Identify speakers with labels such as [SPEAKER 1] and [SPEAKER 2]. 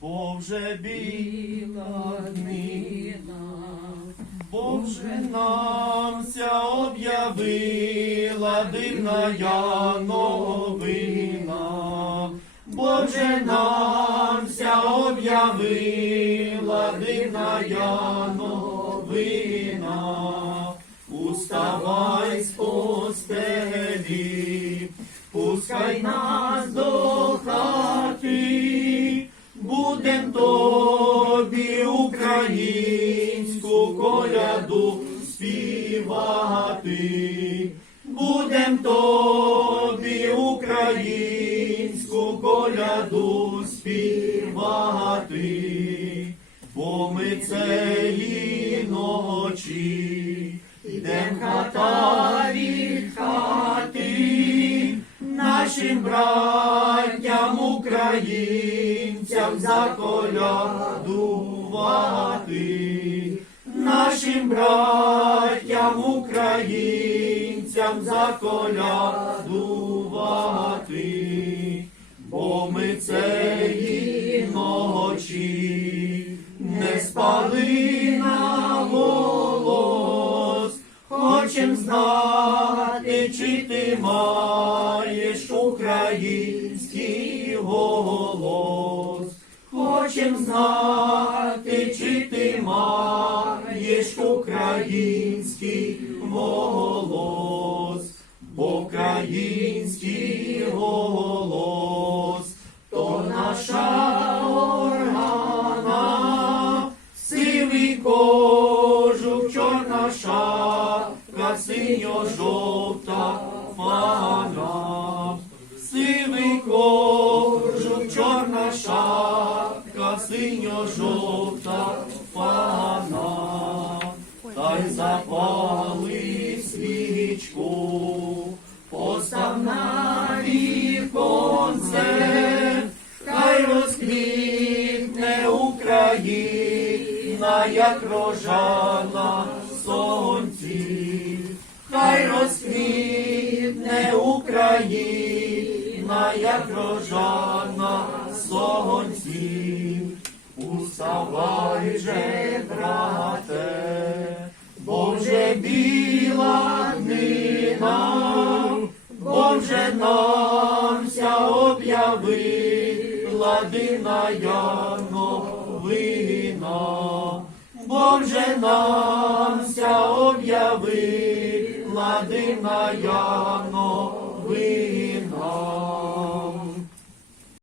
[SPEAKER 1] бо вже біла днина, бо вже нам ся об'явила дивна я новина, бо вже нам ся об'явила дивна я новина. Уставай з постелі, пускай нас українську коляду співати, будем тобі українську коляду співати, бо ми цієї ночі Ідем хата від хати, нашим братям українцям заколядувати, нашим братям українцям заколядувати, бо ми цієї ночі не спали на голос. Хочем знати, чи ти маєш український голос. Хочем знати, чи ти маєш український голос. Український голос, то наша органа, сивий кожух, чорна шапка, синьо-жовта синьо-жовта фана. Та запали свічку, постав на віконце, хай розквітне Україна, як рожа на сонці, хай розквітне Україна, як рожа на сонці. Уставай же, брате, бо вже біла днина, бо вже намся об'явила дивна я новина, бо вже намся об'явила дивна я новина.